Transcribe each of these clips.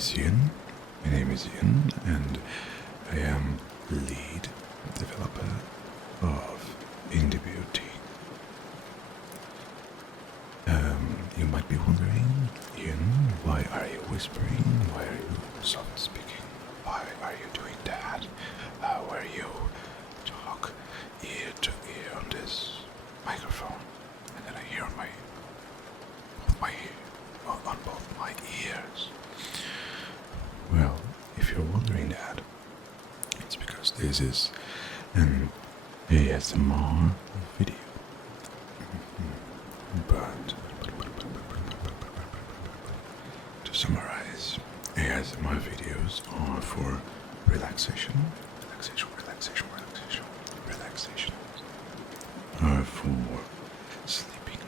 is Ian. My name is Ian, and I am lead developer of Indiebuild. You might be wondering, Ian, why are you whispering? Why are you soft speaking? Why are you doing that? Where you talk ear to ear on this microphone, and then I hear on both my ears. Well, if you're wondering that, it's because this is an ASMR video. But to summarize, ASMR videos are for relaxation, are for sleeping.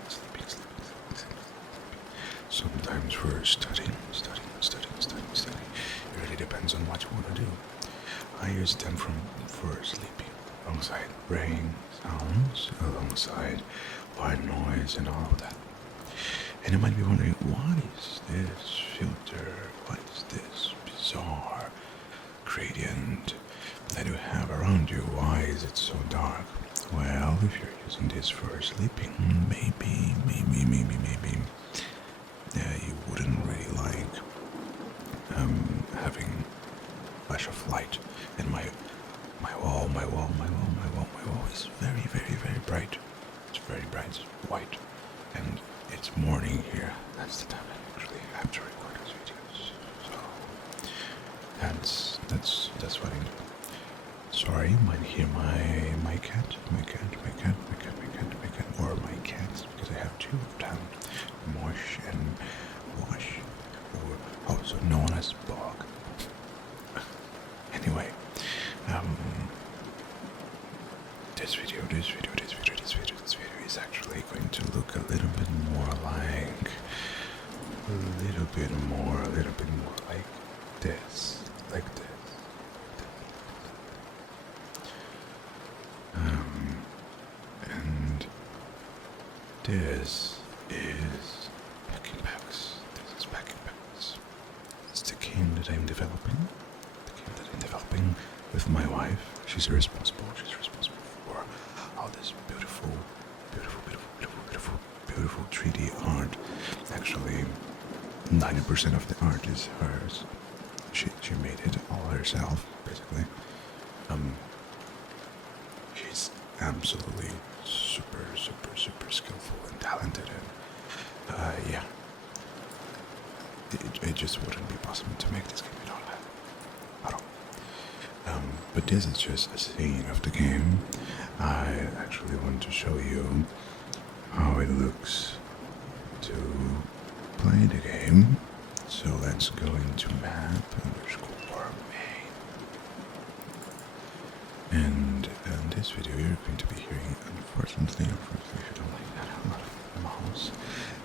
Sometimes for studying. It really depends on what you want to do. I use them for sleeping, alongside rain sounds, alongside white noise and all of that. And you might be wondering, what is this filter? What is this bizarre gradient that you have around you? Why is it so dark? Well, if you're using this for sleeping, maybe you wouldn't really like having flash of light. And my wall is very bright. It's very bright, it's white, and it's morning here. That's the time I actually have to record these videos. So that's what I do. Sorry, you might hear my cat, or my cats, because I have two of them, Mosh and Wash, or also known as Bog. Anyway, this video is actually going to look a little bit more like this. And this is Pakinpaks. It's the game that I'm developing. With my wife. She's responsible for all this beautiful 3D art. Actually, 90% of the art is hers. She made it all herself, basically. She's absolutely super skillful and talented, and yeah, it just wouldn't be possible to make this game without her at all. But this is just a scene of the game. I actually want to show you how it looks to play the game. So let's go into map _main. And in this video you're going to be hearing, unfortunately if you don't like that, a lot of mouse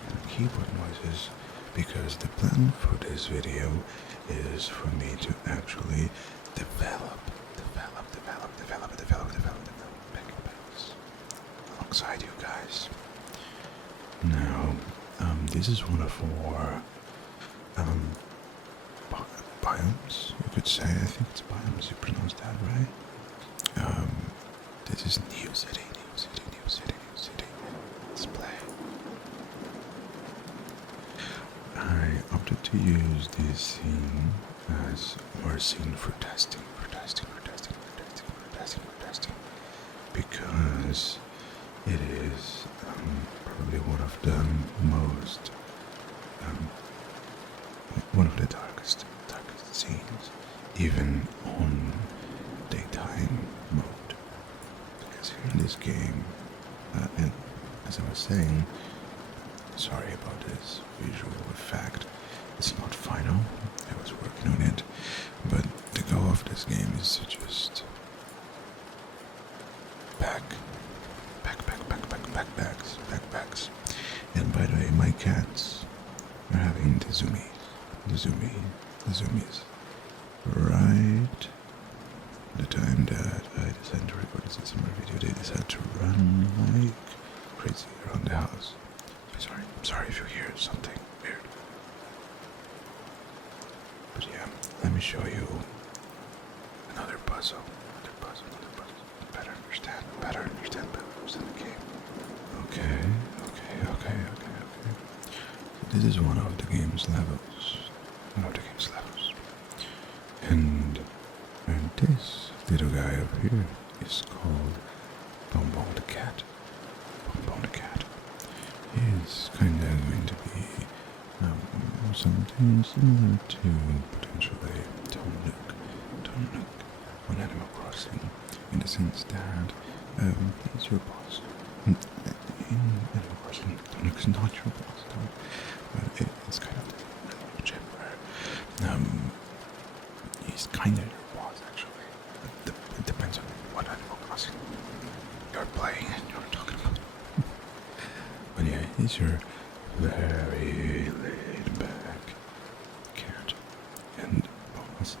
and keyboard noises, because the plan for this video is for me to actually develop Pakinpaks alongside you guys. Now, this is one of our biomes, you could say. I think it's biomes, you pronounce that right? This is New City. Let's play. I opted to use this scene as our scene for testing, because it is probably one of the most, one of the darkest scenes, even on daytime mode. Because here in this game, and as I was saying, sorry about this visual effect, it's not final, I was working on it, but the goal of this game is to just backpacks. And by the way, my cats are having the zoomies right the time that I decided to record this ASMR video. They decided to run like crazy around the house. I'm sorry if you hear something weird. But yeah, let me show you another puzzle. Better understand the game. Okay. So this is one of the game's levels. And this little guy up here is called Bonbon the Cat. Is kinda going to be something similar to potentially Don't Nook on Animal Crossing, in the sense that he's your boss. In Animal Crossing, Don't Nook is not your boss, but it's kind of the relationship where he's kinda your boss actually. It depends on what Animal Crossing you're playing and you're talking about. But yeah, he's your very laid back cat and boss,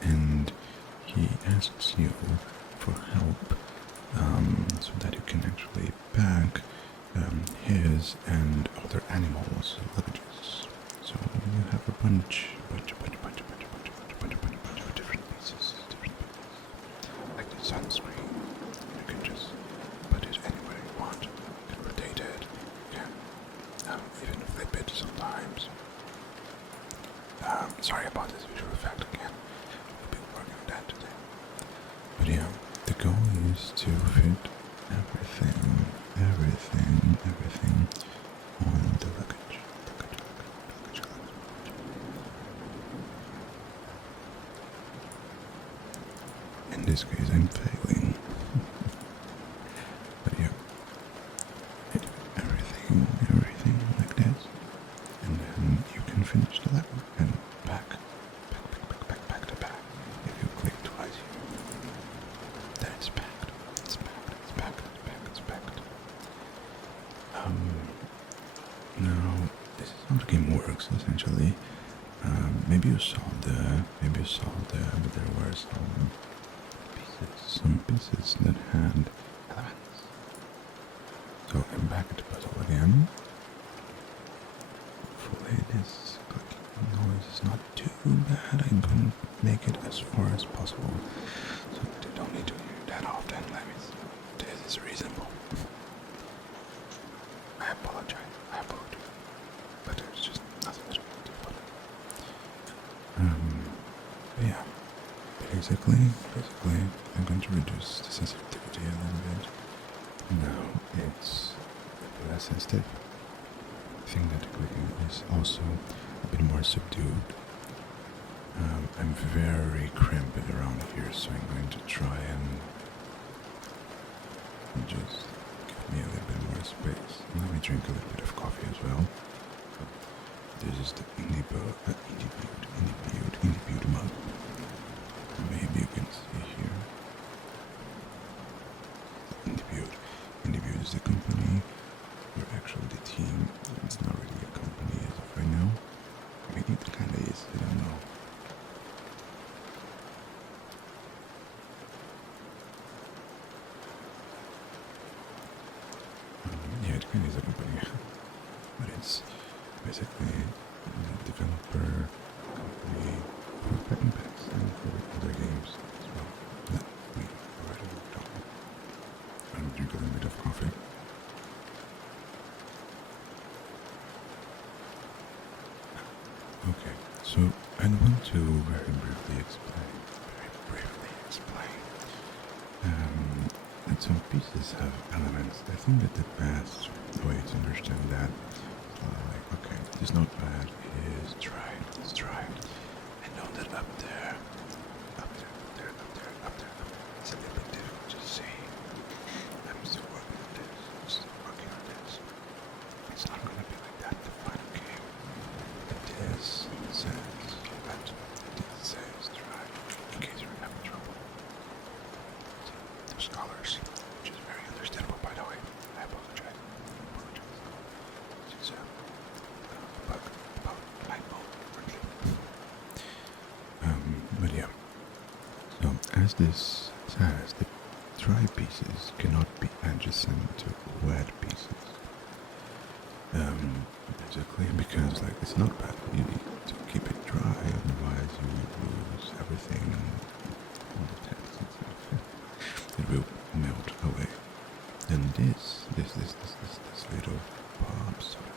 and he asks you for help so that you can actually pack his and other animals' luggages. So you have a bunch of different pieces, like the sunscreen. You can just put it anywhere you want. You can rotate it. You can even flip it sometimes. Sorry about this visual effect again. We'll be working on that today. But yeah, the goal is to fit everything on the luggage. In this case, I'm failing. But yeah, I do everything like this, and then you can finish the level and back to back. If you click twice here, then it's packed. Now this is how the game works essentially. Maybe you saw but there were some pieces that had elements. So I'm back at the puzzle again. Hopefully this clicking noise is not too bad. I'm going to make it as far as possible so that you don't need to hear that often. Let me see. This is reasonable. I apologize. But there's just nothing that I can do about it. But yeah. Basically, I'm going to reduce the sensitivity a little bit. Now it's a bit less sensitive. I think that the clicking is also a bit more subdued. I'm very cramped around here, so I'm going to try and just give me a little bit more space. Let me drink a little bit of coffee as well. This is the Indiebuild mug. Maybe you can see here. Indiebuild is the company. We're actually the team. It's not really a company as of right now. Maybe it kind of is. I don't know. Yeah, it kind of is a company. But it's basically a developer company for Pakinpaks and for other games as well that we already worked on. I'm drinking a little bit of coffee. Okay, so I want to very briefly explain that some pieces have elements. I think that the best way to understand that is okay, it's not bad, it is try. I know that up there, it's a little bit difficult to see. I'm still working on this. It's not going to be like that in the final game. This says try, in case you're having trouble. There's colors, which is very understandable, by the way. I apologize. It's a bug about light bulb, but yeah. So as this says, the dry pieces cannot be adjacent to wet pieces. Basically, because it's not bad. You need to keep it dry, otherwise you will lose everything, all the text and stuff. It will melt away. And this little pop soda,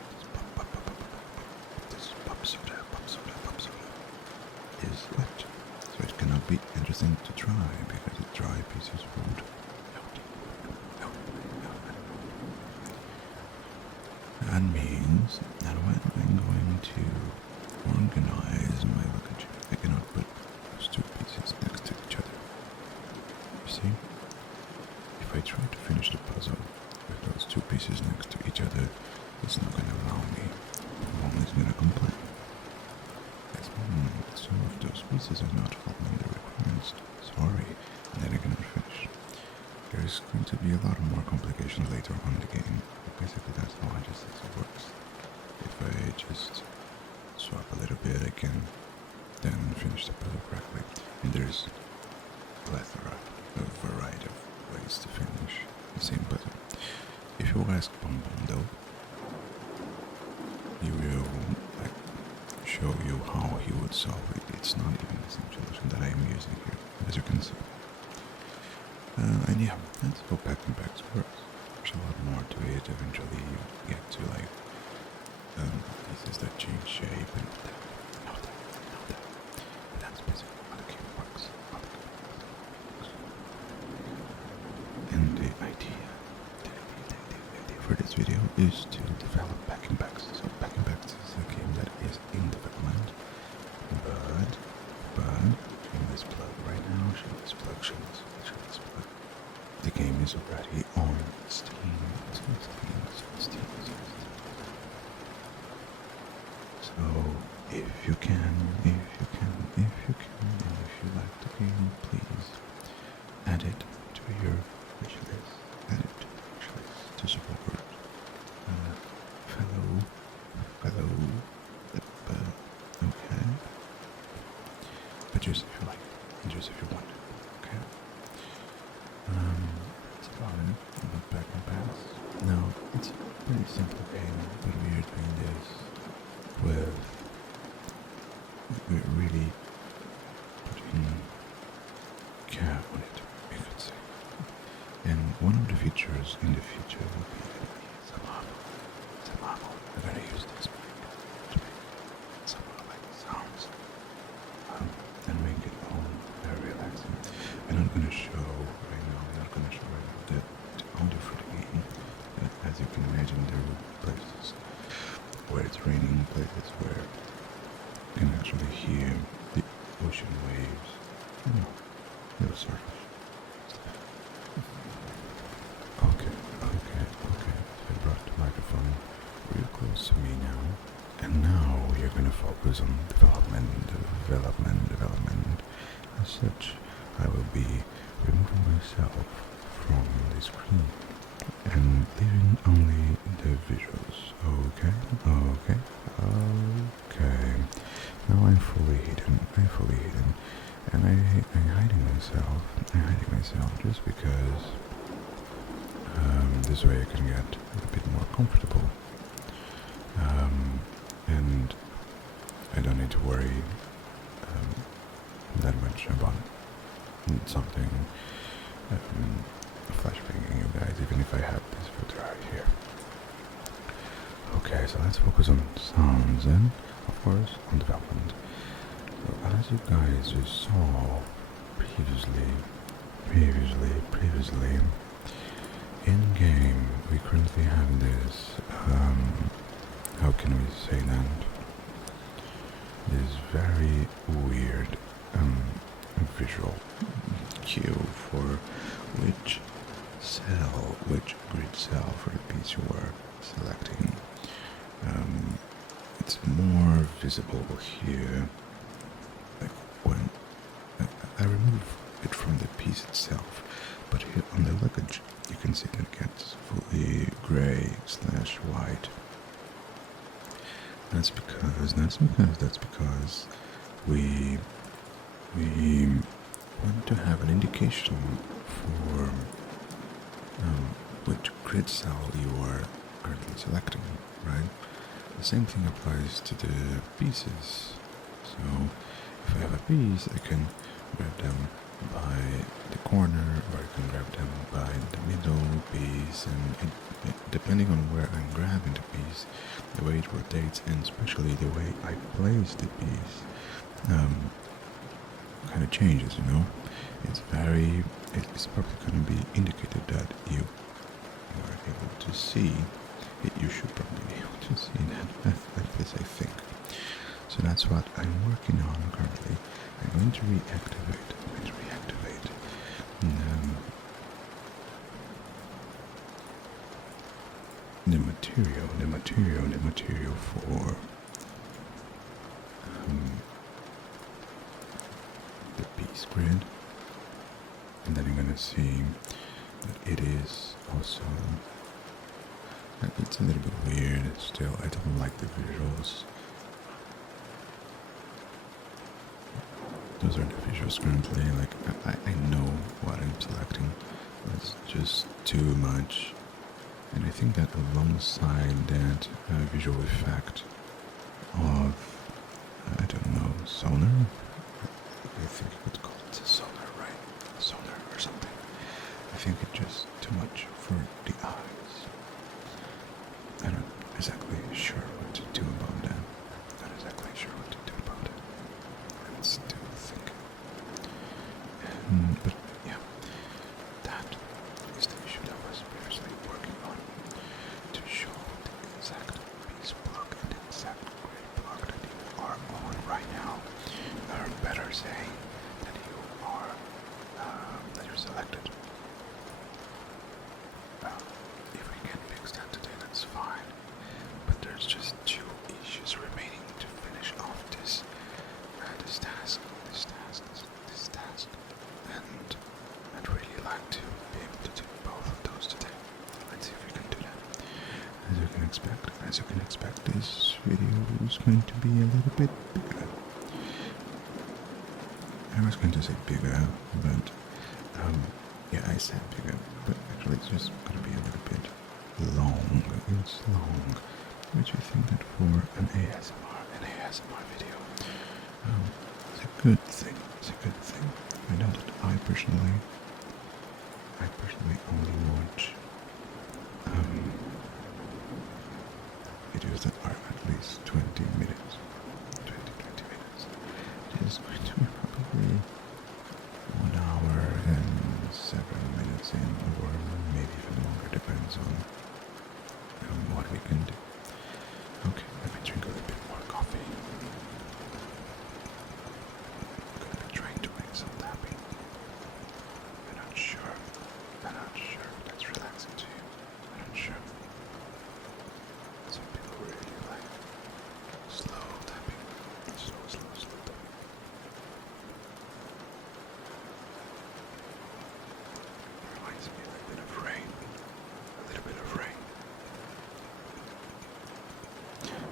this pop soda is wet, so it cannot be interesting to try because the dry pieces won't melt. That means that when I'm going to organize my luggage, I cannot put those two pieces next to each other. You see? If I try to finish the puzzle with those two pieces next to each other, it's not going to allow me. Mom is going to complain. Yes, some of those pieces are not following the requirements. Sorry, and then I cannot finish. There's going to be a lot more complications later on in the game. But basically, that's how I just think it works. If I just swap a little bit, I can then finish the puzzle correctly. And there's a plethora, a variety of ways to finish the same puzzle. If you ask Bom Bom though, he will show you how he would solve it. It's not even the same solution that I am using here, as you can see. And yeah, that's how Pakinpaks works. There's a lot more to it. Eventually you get to pieces that change shape and all that. And that's basically how the game works. And the idea for this video is to develop Pakinpaks. So Pakinpaks is a game that is in development, but show this plug right now. Show this plug. The game is already on Steam. So if you can, and if you like the game, please add it to your wish list. Add it to your wish list to support fellow, okay. But just if you like, and just if you want, okay. That's about it. About Pakinpaks. Now it's a pretty simple game, but we are doing this with we're really putting care on it, you could say. And one of the features in the future will be somehow we're gonna use this mic to make somehow like sounds and make it all very relaxing. I'm not gonna show right now the audio for the game. As you can imagine, there are places where it's raining, places where you can actually hear the ocean waves, those sort of stuff. Okay. I brought the microphone real close to me now. And now you're gonna focus on development. As such, I will be removing myself from the screen and leaving only the visuals. Okay. Now I'm fully hidden, and I'm hiding myself just because this way I can get a bit more comfortable, and I don't need to worry that much about something flashbanging you guys, even if I have this filter out here. Okay, so let's focus on sounds and, of course, on development. So as you guys just saw previously, in game, we currently have this, how can we say that? This very weird visual cue for which grid cell for the piece you are selecting. It's more visible here, like when I remove it from the piece itself, but here on the luggage you can see that it gets fully gray/white. That's because we want to have an indication for which grid cell you are currently selecting, right? The same thing applies to the pieces. So if I have a piece, I can grab them by the corner, or I can grab them by the middle piece, and depending on where I'm grabbing the piece, the way it rotates, and especially the way I place the piece, kind of changes, you know. It's probably going to be indicated that you are able to see it. You should probably be able to see that, at least I think. So that's what I'm working on currently. I'm going to reactivate. The material for the piece grid, and then I'm gonna see that it is also. It's a little bit weird. Still, I don't like the visuals. Those are the visuals currently. Like I know what I'm selecting. It's just too much. And I think that alongside that visual effect of, I don't know, sonar? I think you could call it sonar, right? Sonar or something. I think it's just too much for the eyes. I'm not exactly sure what to do about that. I'm still thinking. But yeah, that is the issue that I was previously working on, to show the exact piece block and the exact grid block that you are on right now, or better saying that you're selected. If we can fix that today, that's fine. But there's just two issues remaining to finish off this task, and I'd really like to be able to do both of those today. Let's see if we can do that. As you can expect, this video is going to be a little bit bigger. I was going to say bigger, but yeah, I said bigger, but actually it's just going to be a little bit long. It's long, which I think that for an ASMR video, it's a good thing. I know that I personally only watch videos that are at least 20 minutes. It is going to be probably 1 hour and 7 minutes in, or maybe even longer, depends on what we can do. Okay, let me drink a little bit more coffee. I'm gonna be trying to make some tapping. I'm not sure if that's relaxing to you. I'm not sure. Some people really like slow tapping. Slow tapping. Reminds me a little bit of rain.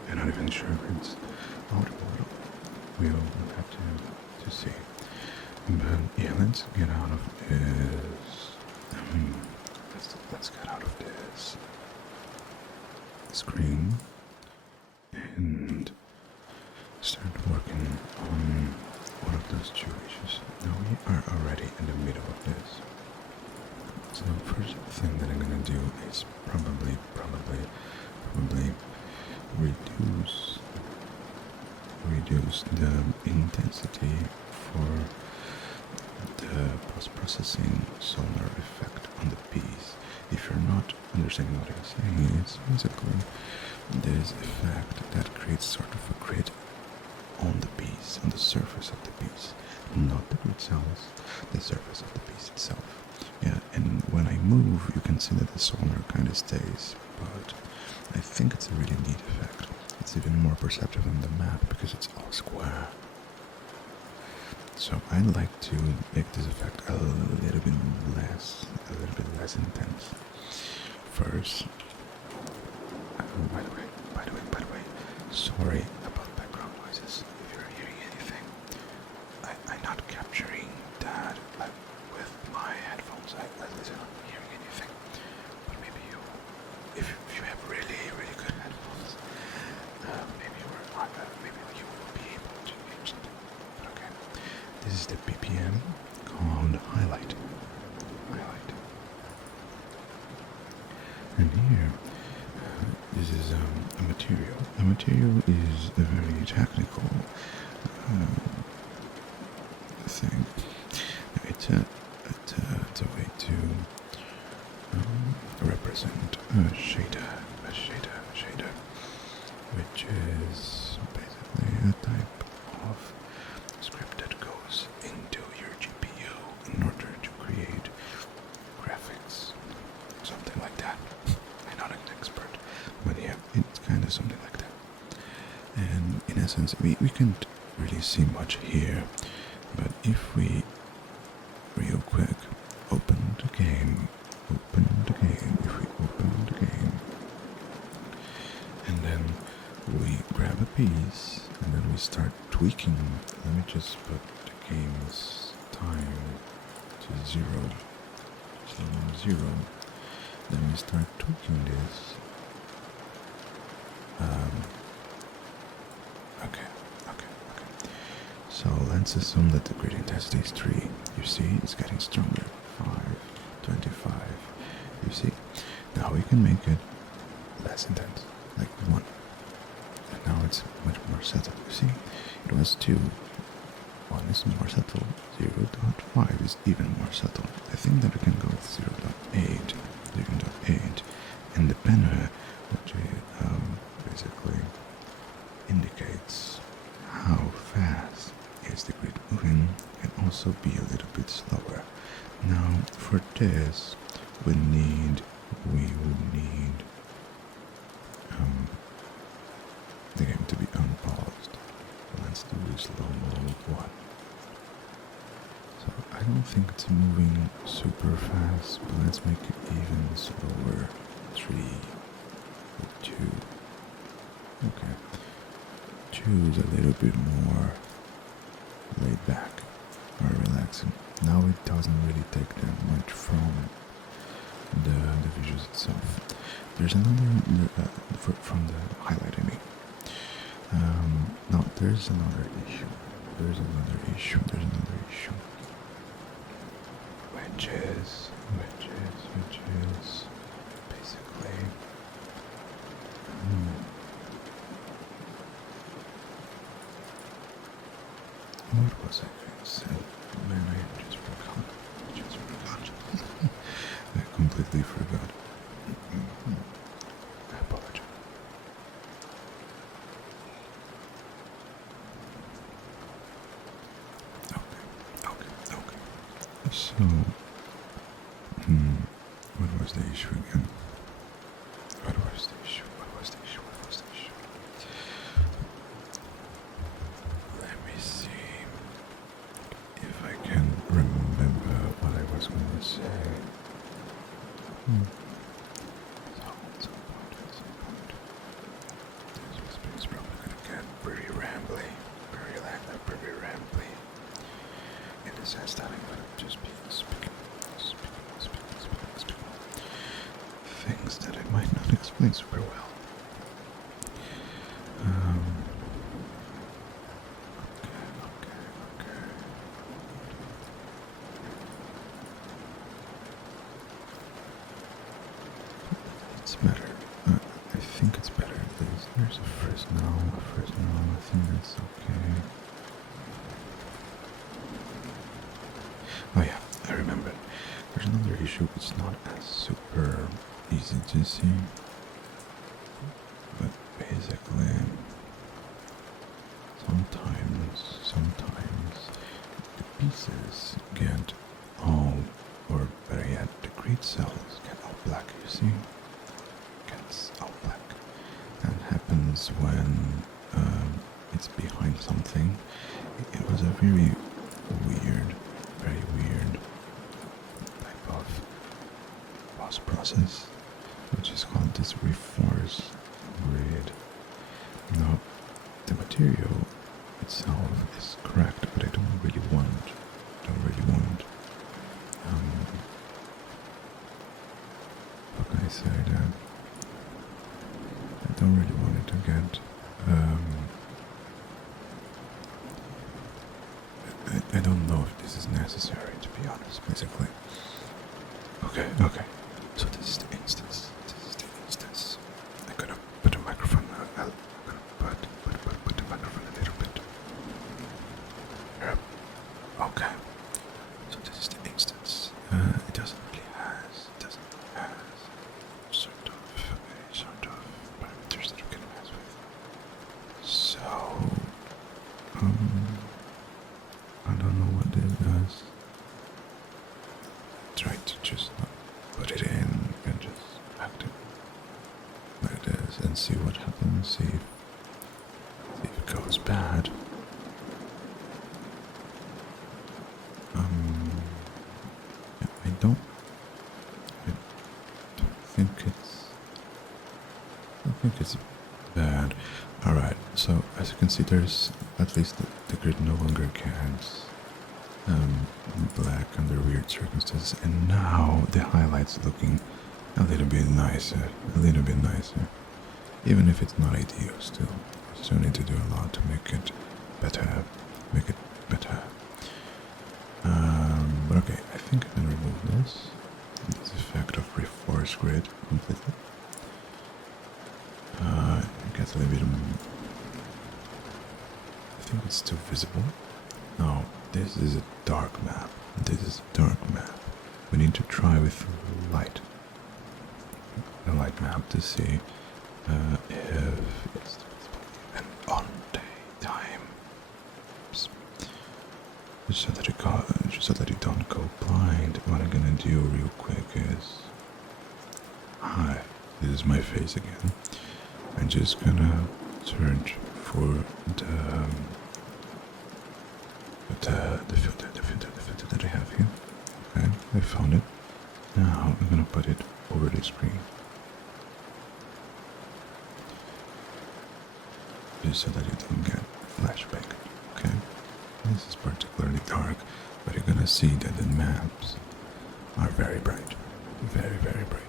I'm not even sure if it's audible. We'll have to see. But yeah, let's get out of this. Let's get out of this screen and start working on one of those two issues. Now we are already in the middle of this. So the first thing that I'm gonna do is probably reduce the intensity for the post-processing sonar effect on the piece. If you're not understanding what I'm saying, it's basically this effect that creates sort of a grid on the piece, on the surface of the piece, not the grid cells, the surface of the piece itself. Yeah, and when I move, you can see that the sonar kind of stays, but I think it's a really neat effect. It's even more perceptive than the map because it's all square. So I'd like to make this effect a little bit less intense. First, by the way, sorry about background noises. If you're hearing anything, I'm not capturing that like with my headphones. At least I'm not hearing anything. But maybe if you have really good headphones, maybe you will be able to hear something. But okay. This is the BPM called highlight. And here, this is a material. A material is a very technical thing. It's a way to represent a shader, which is basically a type of script that goes into your GPU in order to create graphics, something like that. I'm not an expert, but yeah, it's kind of something like that. And in essence, we can't really see much here, but if we real quick open the game, if we open the game, and then we grab a piece, and then we start tweaking. Let me just put the game's time to 0. Then we start tweaking this. Okay. So let's assume that the grid intensity is 3. You see, it's getting stronger. 5, 25. You see? Now we can make it less intense, like 1. And now it's much more subtle. You see? It was 2. 1 is more subtle. 0.5 is even more subtle. I think that we can go with 0.8. And the penner, which basically indicates how fast is the grid moving, can also be a little bit slower. Now for this we would need the game to be unpaused. Let's do slow mo 1. So I don't think it's moving super fast, but let's make it even slower. 3 with 2. Okay. 2 is a little bit more laid back or relaxing. Now it doesn't really take that much from the visuals itself. There's another from the highlight, I mean. No, there's another issue. Which is basically what was I going to say? Man, I just forgot. I completely forgot. I apologize. Okay. So, what was the issue again? What was the issue? Let me see if I can remember what I was going to say. At some point. It's probably going to get pretty rambly. In the sense that I'm going to just be speaking things that I might not explain super well. Okay. It's better. I think it's better. There's a first now. I think that's okay. Oh yeah, I remember. There's another issue. It's not as super easy to see, but basically, sometimes the pieces get all, or better yet, the grid cells get all black. You see, gets all black. That happens when it's behind something. It was a very weird type of process, which is called this reforce grid. Now, the material itself is correct, but I don't really want. How can I say that? I don't really want it to get. I don't don't know if this is necessary, to be honest, basically. Okay. So this is the instance. I'm gonna put the microphone. I'm gonna put the microphone a little bit. Yep. Okay. So this is the instance. It doesn't really have sort of parameters that you can mess with. So I don't know what this does. Try to just not put it in and just act it like this and see what happens. See if it goes bad. Yeah, I don't think it's bad. Alright, so as you can see, there's at least the grid no longer counts black under weird circumstances, and now the highlights looking a little bit nicer, even if it's not ideal. Still need to do a lot to make it better. But okay, I think I can remove this effect of reforce grid completely. It gets a little bit I think it's too visible. No, this is a dark map. We need to try with light. The light map to see if it's visible even on daytime. So that you don't go blind. What I'm gonna do real quick is, hi, this is my face again. I'm just gonna search for the filter that I have here. Okay, I found it. Now I'm gonna put it over the screen, just so that you don't get flashback. Okay, this is particularly dark, but you're gonna see that the maps are very bright, very bright.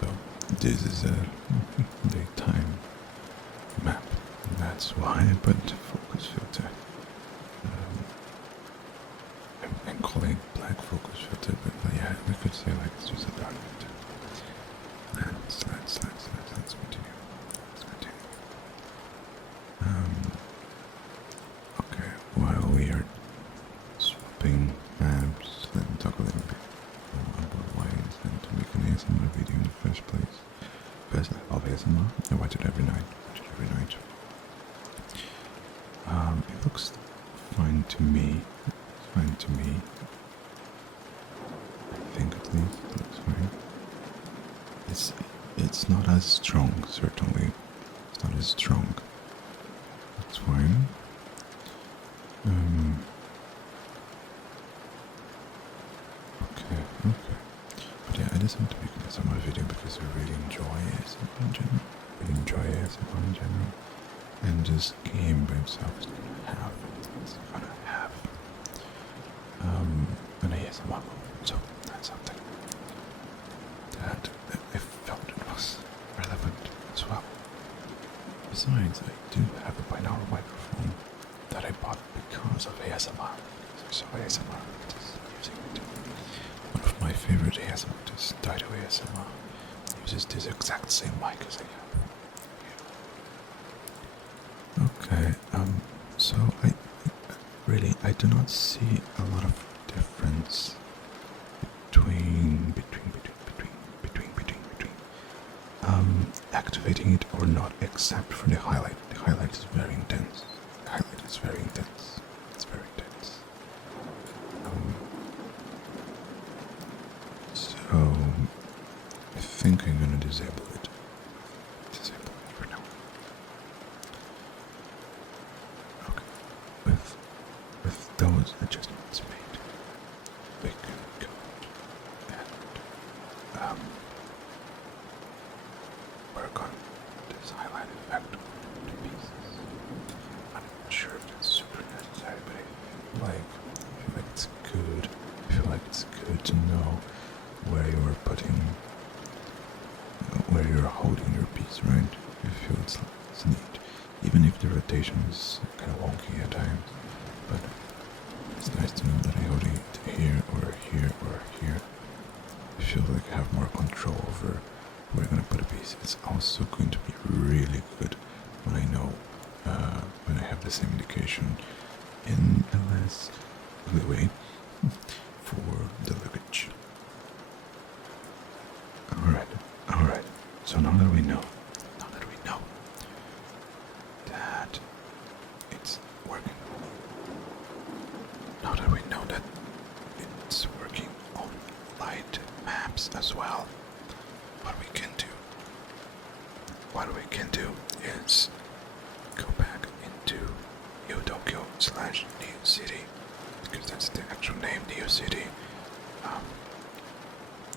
So this is a daytime map. That's why I put focus filter. I'm calling it black focus filter, but yeah, we could say like it's just a dark filter. Let's continue. Okay, while we are swapping maps, let me talk a little bit about why I decided to make an ASMR video in the first place. First, I love ASMR. I watch it every night. It looks fine to me. I think at least it looks fine. It's not as strong, certainly. It's not as strong. That's fine. Okay. But yeah, I decided to make an ASMR video because I really enjoy ASMR in general. And this game by itself is gonna have an ASMR mode. So that's something that I felt it was relevant as well. Besides, I do have a binaural microphone that I bought because of ASMR. Because I saw ASMR artists using it. One of my favorite ASMR artists, Dido ASMR, uses this exact same mic as I have. Okay, so I do not see a lot of difference between activating it or not, except for the highlight. The highlight is very intense. It's very intense. So I think I'm gonna disable it. For now. Okay. With those adjustments made, we can go and work on this highlight effect to pieces. I'm not sure if that's super necessary, but I feel like it's good. I feel like it's good to know where you're holding your piece, right? I feel it's neat. Even if of the rotation is kind of wonky at times, but it's nice to know that I hold it here or here or here. I feel like I have more control over where I'm going to put a piece. It's also going to be really good when I know, when I have the same indication in a less ugly way for the luggage. Alright. So now that we know that it's working, now that we know that it's working on light maps as well, what we can do is go back into New Tokyo / New City, because that's the actual name, New City.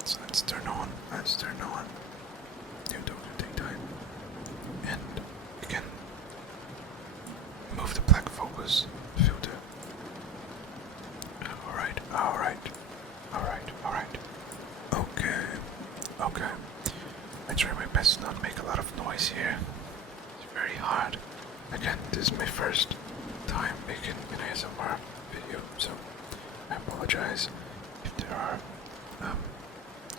So let's turn on New Tokyo Daytime, and we can move the black focus filter. Alright. Okay. I try my best to not make a lot of noise here. It's very hard. Again, this is my first time making an ASMR video, so I apologize if there are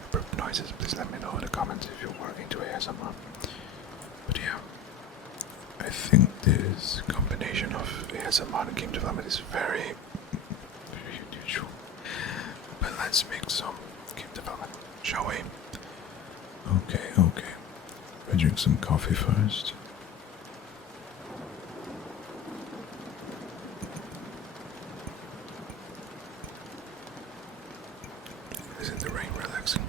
abrupt noises. Please let me know in the comments if you're more into ASMR. But yeah, I think this combination of ASMR and game development is very unusual. But let's make some game development, shall we? Okay. I drink some coffee first. Isn't the rain relaxing?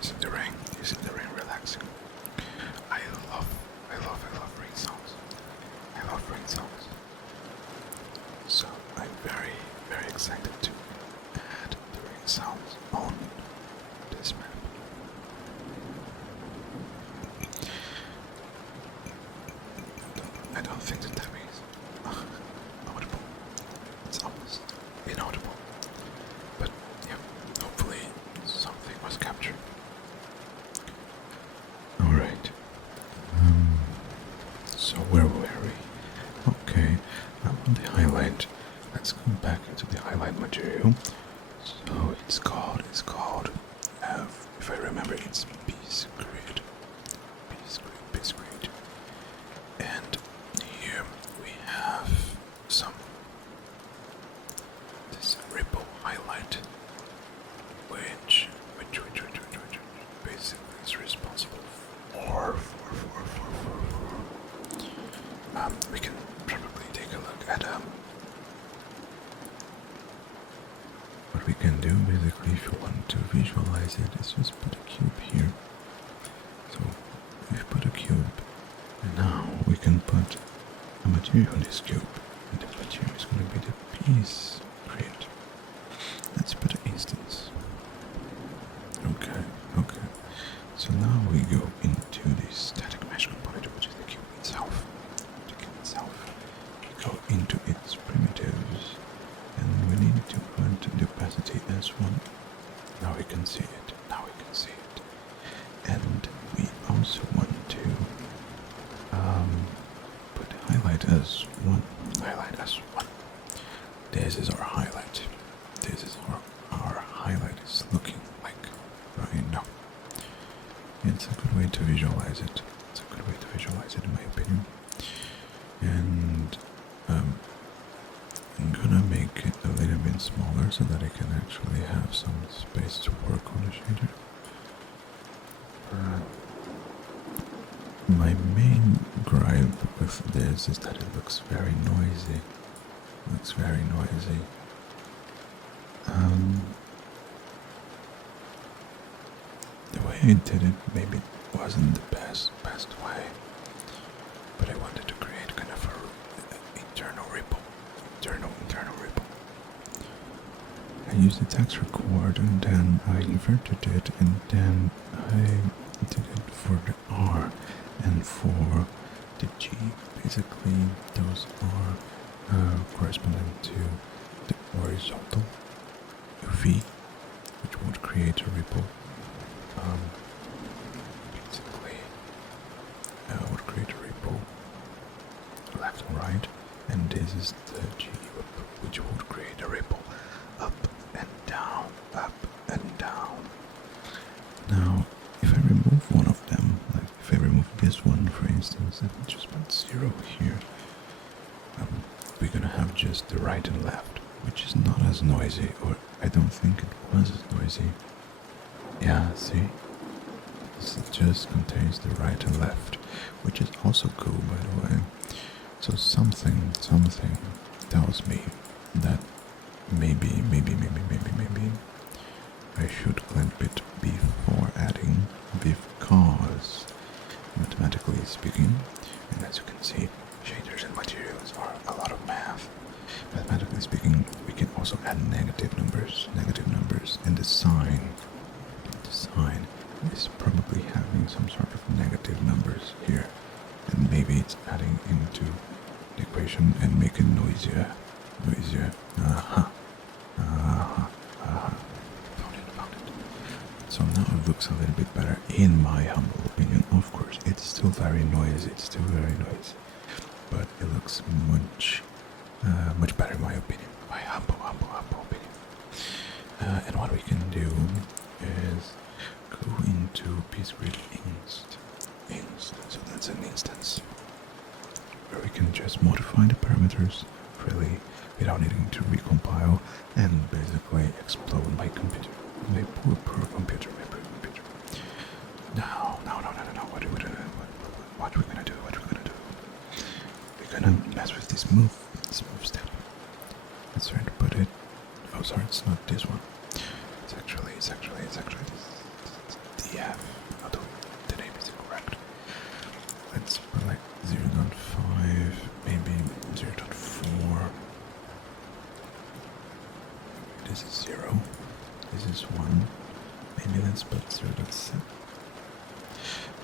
Isn't the rain relaxing? I love rain sounds. I love rain sounds. So I'm very, very excited to add the rain sounds on this map. I don't think that is audible. It's almost inaudible. But yeah, hopefully something was captured. Alright. So where were we? Okay, I'm on the highlight. Let's go back into the highlight material. So it's called, if I remember, it's Piece Grid. And here we have this ripple highlight, which basically is responsible for we can probably take a look at what we can do. Basically, if you want to visualize it, is just put a cube here. So we've put a cube, and now we can put a material on this cube, and the material is going to be the piece grid. Let's put an instance. Okay. So now we go into the static mesh component, which is the cube itself. We go into its primitives, and we need to put the opacity as 1. Now we can see it. And we also want to put highlight as 1. This is our highlight. This is our highlight is looking like right now. It's a good way to visualize it. In my opinion. And I'm gonna make it a little bit smaller so that I can actually have some space to work on the shader. My main gripe with this is that it looks very noisy. The way I did it maybe wasn't the best way, but I wanted to create kind of a internal ripple. I used the text record, and then I inverted it, and then I did it for the R and for the G. Basically, those are corresponding to the horizontal V, which would create a ripple. Basically, would create a ripple left and right, and this is the G loop, which would create a ripple up and down, up and down. Now, if I remove one of them, like if I remove this one, for instance, and just put 0 here, we're gonna have just the right and left, which is not as noisy, or I don't think it was as noisy. Yeah, see? This just contains the right and left, which is also cool, by the way. So something tells me that maybe I should clamp it before adding, because mathematically speaking, and as you can see, shaders and materials are a lot of math. Mathematically speaking, we can also add negative numbers, and the sign is probably having some sort of negative numbers here, and maybe it's adding into the equation and making noisier. Found it. So now it looks a little bit better, in my humble opinion. Of course, it's still very noisy, but it looks much better in my opinion, my humble opinion. And what we can do is go into PSGrid inst. So that's an instance where we can just modify the parameters freely without needing to recompile and basically explode my computer. My poor computer. No. What are we gonna do? We're gonna mess with this move step. Let's try to put it. Oh, sorry, it's not this one. It's actually this DF. Although the name is incorrect. Let's put like 0.5, maybe 0.4. This is 0. This is 1. Maybe let's put 0.7.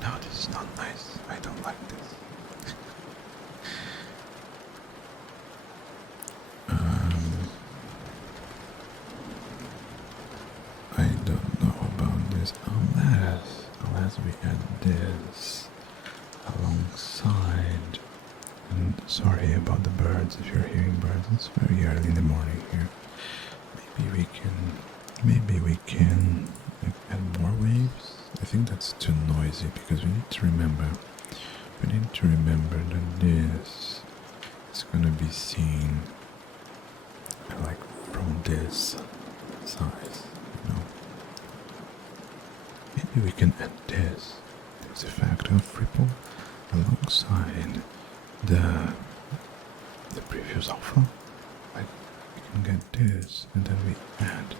No, this is not nice. I don't like this. I don't know about this unless we add this alongside. And sorry about the birds if you're hearing birds. It's very early in the morning here. Maybe we can add more waves. I think that's too noisy because we need to remember that this is gonna be seen like from this size, you know. Maybe we can add this effect of ripple alongside the previous alpha. Like we can get this and then we add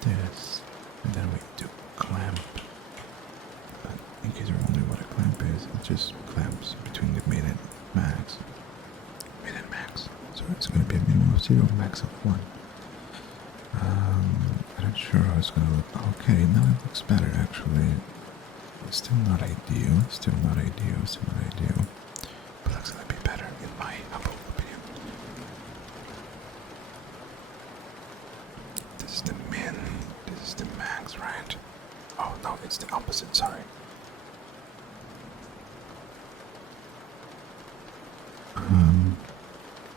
this and then we do clamp. In case you're wondering what a clamp is, it just clamps between the min and max. So it's going to be a minimum of 0, max of 1. I'm not sure how it's going to look. Okay, now it looks better actually. It's still not ideal. But looks going to be better in my humble opinion. This is the min. This is the max, right? Oh no, it's the opposite, sorry.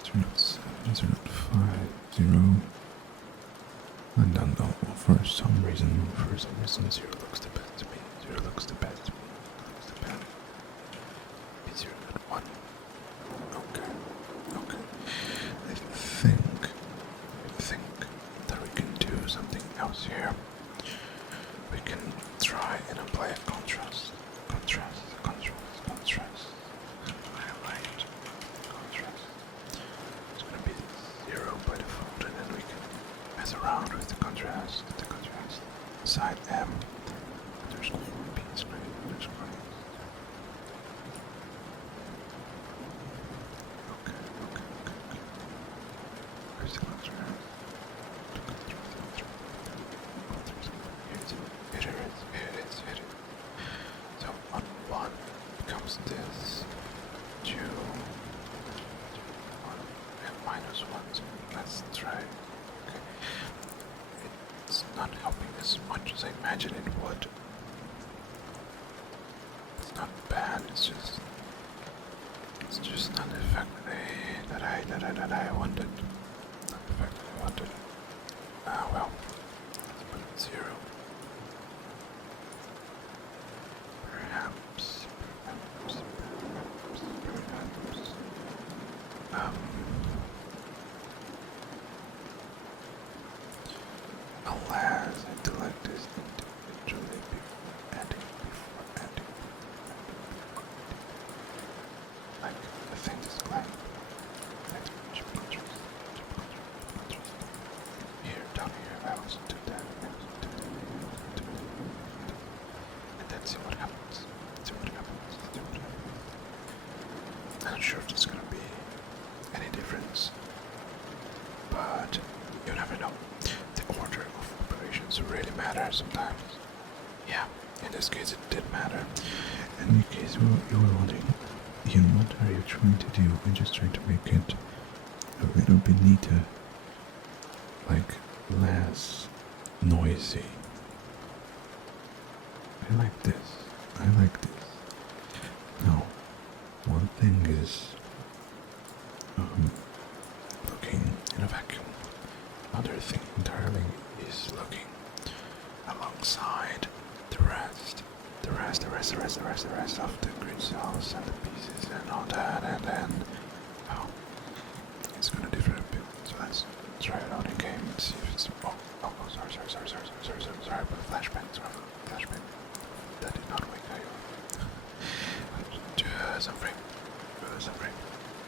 0.7, 0.5, 0. I don't know. For some reason, 0 looks the best to me. 0 looks the best. Be 0.1. Okay. I think that we can do something else here. We can try and apply a contrast. Highlight. Contrast. It's gonna be 0 by default, and then we can mess around with the contrast. Side M. Underscore P screen. Okay. Where's the contrast? Here it is. So on 1 becomes this 2, 1, and -1. So let's try. Okay. It's not helping as much as I imagined it would. It's not bad, it's just It's just not the effect that I wanted. Not the effect that I wanted. Ah, well, let's put it 0. Perhaps. Alas, I delete this individually before adding. Like the thing is clamp. Here, down here, I also do that. And then see what happens. I'm not sure if there's gonna be any difference, but you never know. The order of operations really matters sometimes. Yeah, in this case it did matter. In your case, you were wondering, what are you trying to do? I'm just trying to make it a little bit neater, like less noisy. I like this. Now, one thing is looking in a vacuum. Other thing entirely is looking alongside the rest of the grid cells and the pieces and all that, and then it's gonna differ a bit. So let's try it out in game and see if it's sorry, but flashbang. That did not wake you. Some frame.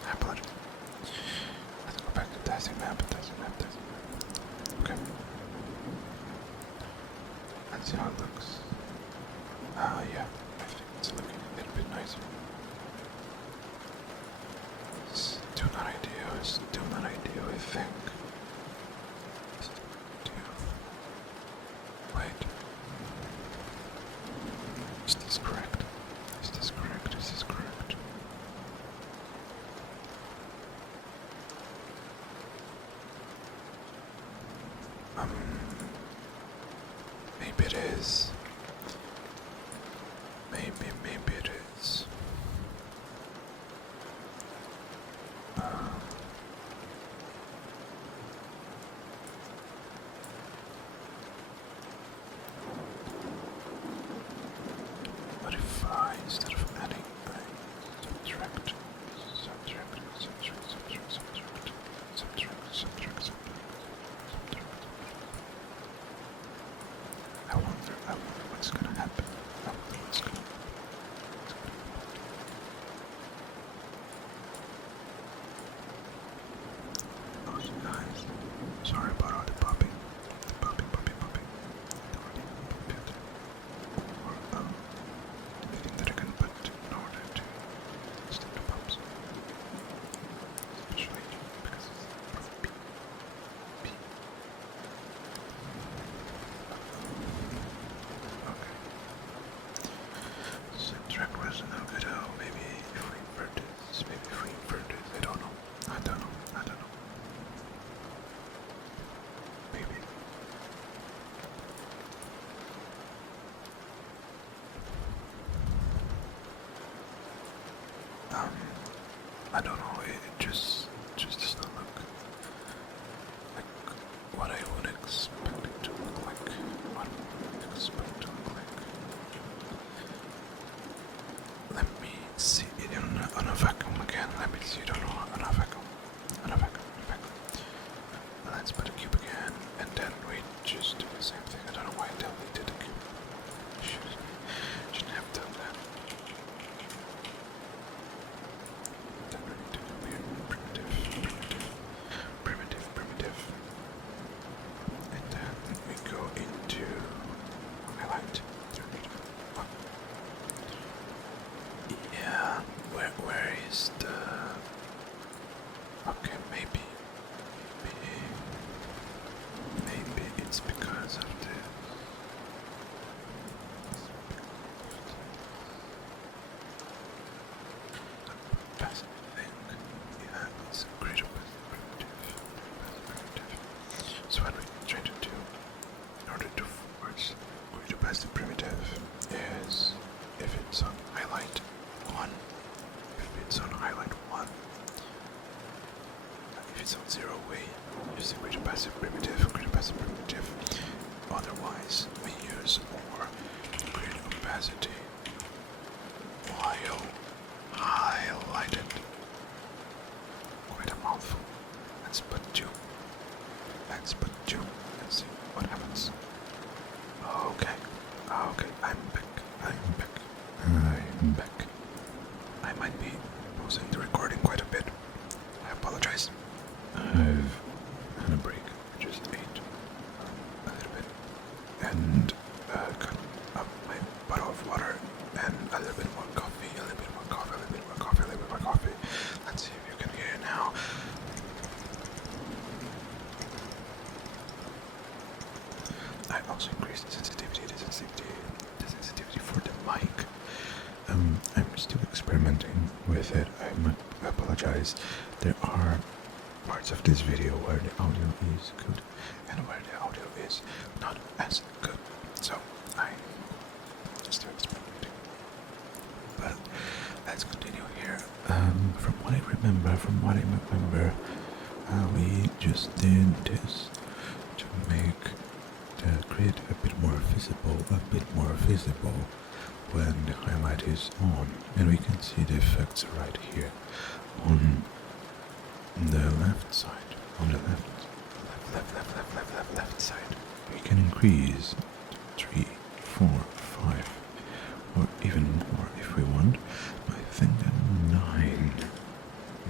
I apologize. Let's go back to testing map. Okay. Let's see how it looks. Yeah, I think it's looking a little bit nicer. Still not ideal, I think. Wait. Is this correct? Maybe it is. Maybe it is. What if I, instead of adding, subtract. I wonder what's gonna happen. Oh, guys, sorry about all the popping. Or anything that I can put in order to stop the pops. Especially because it's from P. Okay. Subtract was no good. Oh, maybe if we invert this. I don't know. Maybe. I don't know. It just does not look like what I would expect it to look like. Let me see it on a vacuum again. Let me see it on a vacuum. Let's put a cube again, and then we just do the same thing. I don't know why I deleted the cube. Shouldn't have done that. Then we need to do weird primitive. And then we go into highlight. Yeah, where is the... Okay, maybe it's because of this. Passive thing. Yeah, it's greater primitive. So what we try to do in order to force greater passive primitive is if it's on highlight 1. If it's on highlight it's on 0 way, use the greater passive primitive, Otherwise, we use more grid opacity while highlighted. Quite a mouthful. Let's put 2. And see what happens. Okay, I'm back. I might be pausing the recording quite a bit. I apologize. I've had a break. I just ate a little bit and got up my bottle of water and a little bit more coffee, Let's see if you can hear it now. I also increased the sensitivity for the mic. I'm still experimenting with it. I apologize. There are parts of this video where the audio is good and where the audio is not as good. So I'm still experimenting. But let's continue here. From what I remember, we just did this to make the grid a bit more visible when the highlight is on, and we can see the effects right here on the left side, left side. We can increase 3, 4, 5, or even more if we want. I think that 9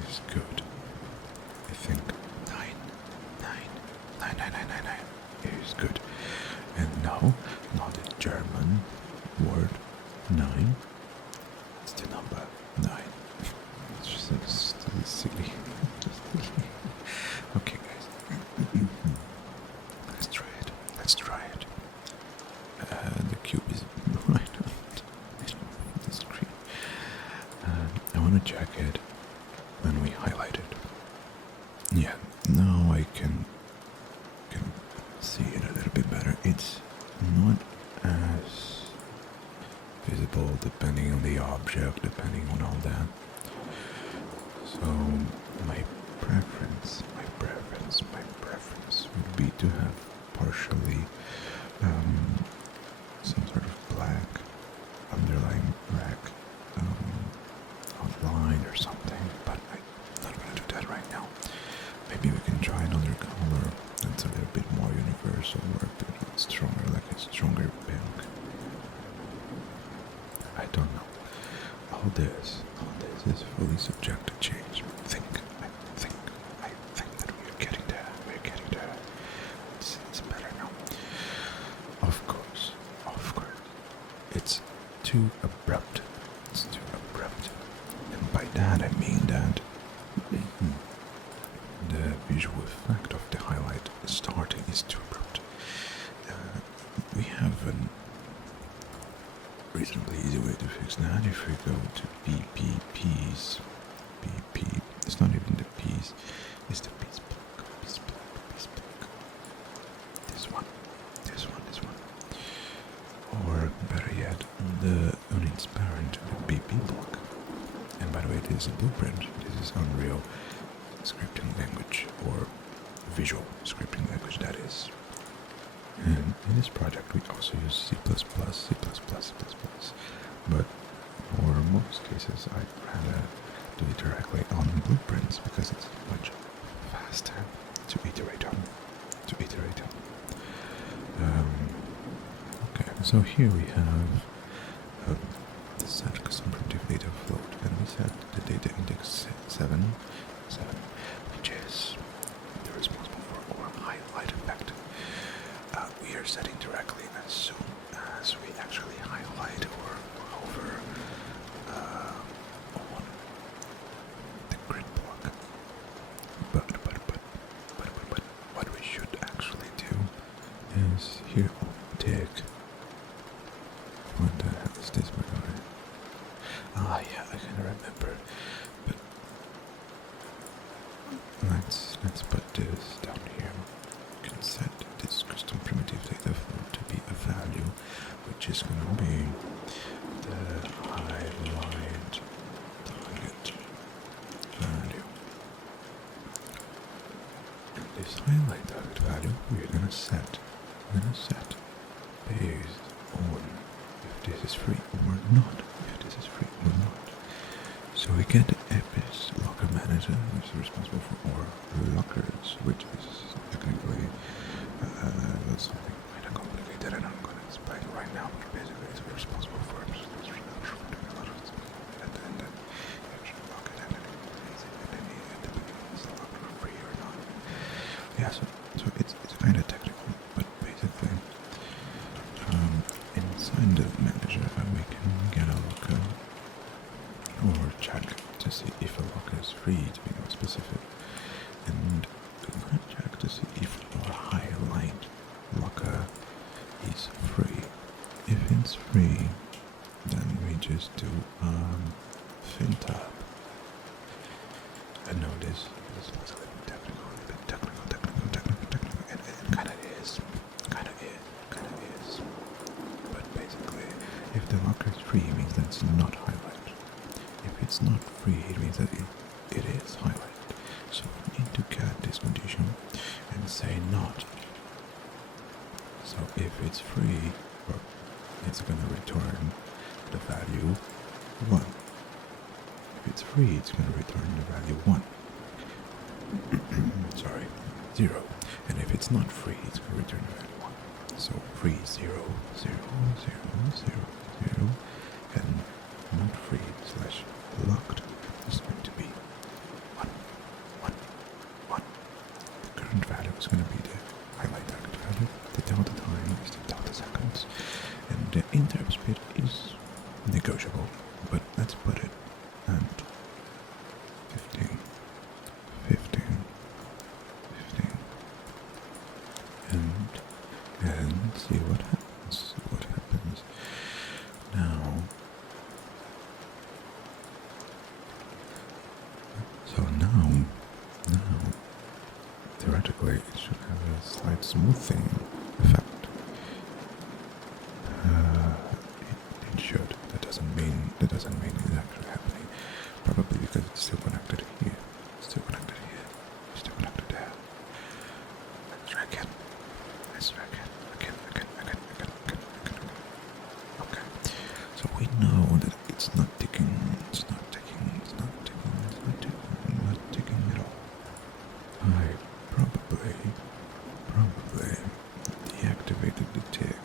is good. I think 9 is good. And now, not the German word 9. It's the number 9. It's just silly. Okay, guys. Let's try it. The cube is right on the screen. I want to check it when we highlight it. Yeah, now I can see it a little bit better. It's not as visible depending on the object, depending on all that. So my preference would be to have partially some sort of black underlying black outline or something, but I'm not going to do that right now. Maybe we can try another color that's a little bit more universal or a bit stronger, like a stronger pink. I don't know. All this is fully subject to change. I think that we're getting there. It's better now. Of course. It's too abrupt. And by that I mean that the visual effect of the highlight starting is too abrupt. We have a reasonably easy way to fix that if we go to BPPs. BP, it's not even the P's, it's the piece block. This one. Or better yet, the untransparent BP block. And by the way, this is a blueprint. This is Unreal scripting language, or visual scripting language, that is. And in this project we also use C++, but for most cases I'd rather do it directly on blueprints because it's much faster to iterate on. Okay, so here we have the set custom primitive data float, and we set the data index 7, which is responsible for our highlight effect. We are setting directly as soon as we actually highlight or hover on the grid block. But what we should actually do is here on tick. What the hell is this, by the way? Ah, yeah, I can remember. But let's put this down here. You can set this custom primitive data flow to be a value, which is going to be the highlight target value. this highlight target value we're gonna set based on if this is free or not. So we get Epis Locker Manager, which is responsible for our lockers, which is technically that's something kind of complicated, and I'm gonna explain right now. But basically, it's responsible for doing a lot of stuff, and then you actually lock it, and then depending on if the locker free or not. Yeah, so it's kind of technical, but basically, inside the manager, we can get a locker or check to see if a locker is free, to be more specific, and we can check to see if our highlight locker is free. If it's free, then we just do fin tab. And know this was a little bit technical, and it kind of is. But basically, if the locker is free, it means that it's not highlighted. If it's not free, it means that it is highlighted. So we need to get this condition and say not. So if it's free, it's going to return the value 1. If it's free, it's going to return the value 1. Sorry, 0. And if it's not free, it's going to return the value 1. So free 0, 0, 0, 0, 0, and not free / locked is going to be 1, 1, 1. The current value is going to be the highlight target value. The delta time is the delta seconds, and the interrupt speed is negotiable. But let's put it at 15, 15, 15, and see what happens. Now. So now, theoretically, it should have a slight smoothing effect. It should. That doesn't mean it's actually happening. Probably because it's still connected here. Still connected there. Let's try again. Okay. So we know that it's not ticking. It's not ticking at all. I probably deactivated the tick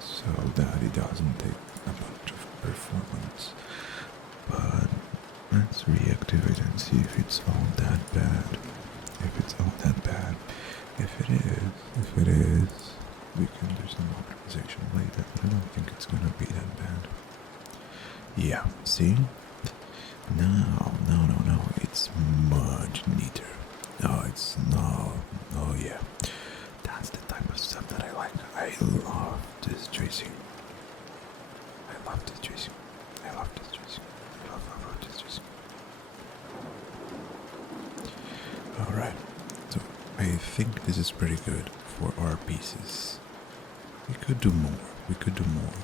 so that it doesn't take a bunch of performance. But let's reactivate and see if it's all that bad. If it is, we can do some optimization later, but I don't think it's gonna be that bad. Yeah, see? No, it's much neater. Oh yeah. That's the type of stuff that I like. I love this tracing. I love this tracing. Alright, so I think this is pretty good for our pieces. We could do more,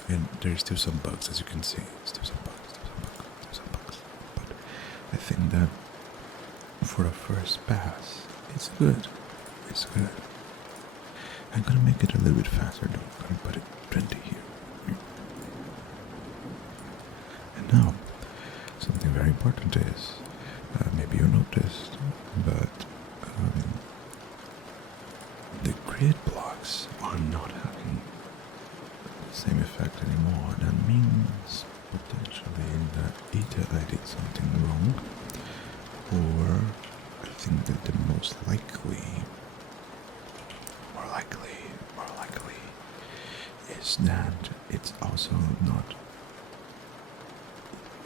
and there's still some bugs, as you can see. Still some bugs. But I think that for a first pass, it's good. I'm gonna make it a little bit faster though. I'm gonna put it 20 here. And now, something very important is, maybe you noticed, but the grid blocks are not having the same effect anymore. That means potentially that either I did something wrong, or I think that the most likely, more likely is that it's also not,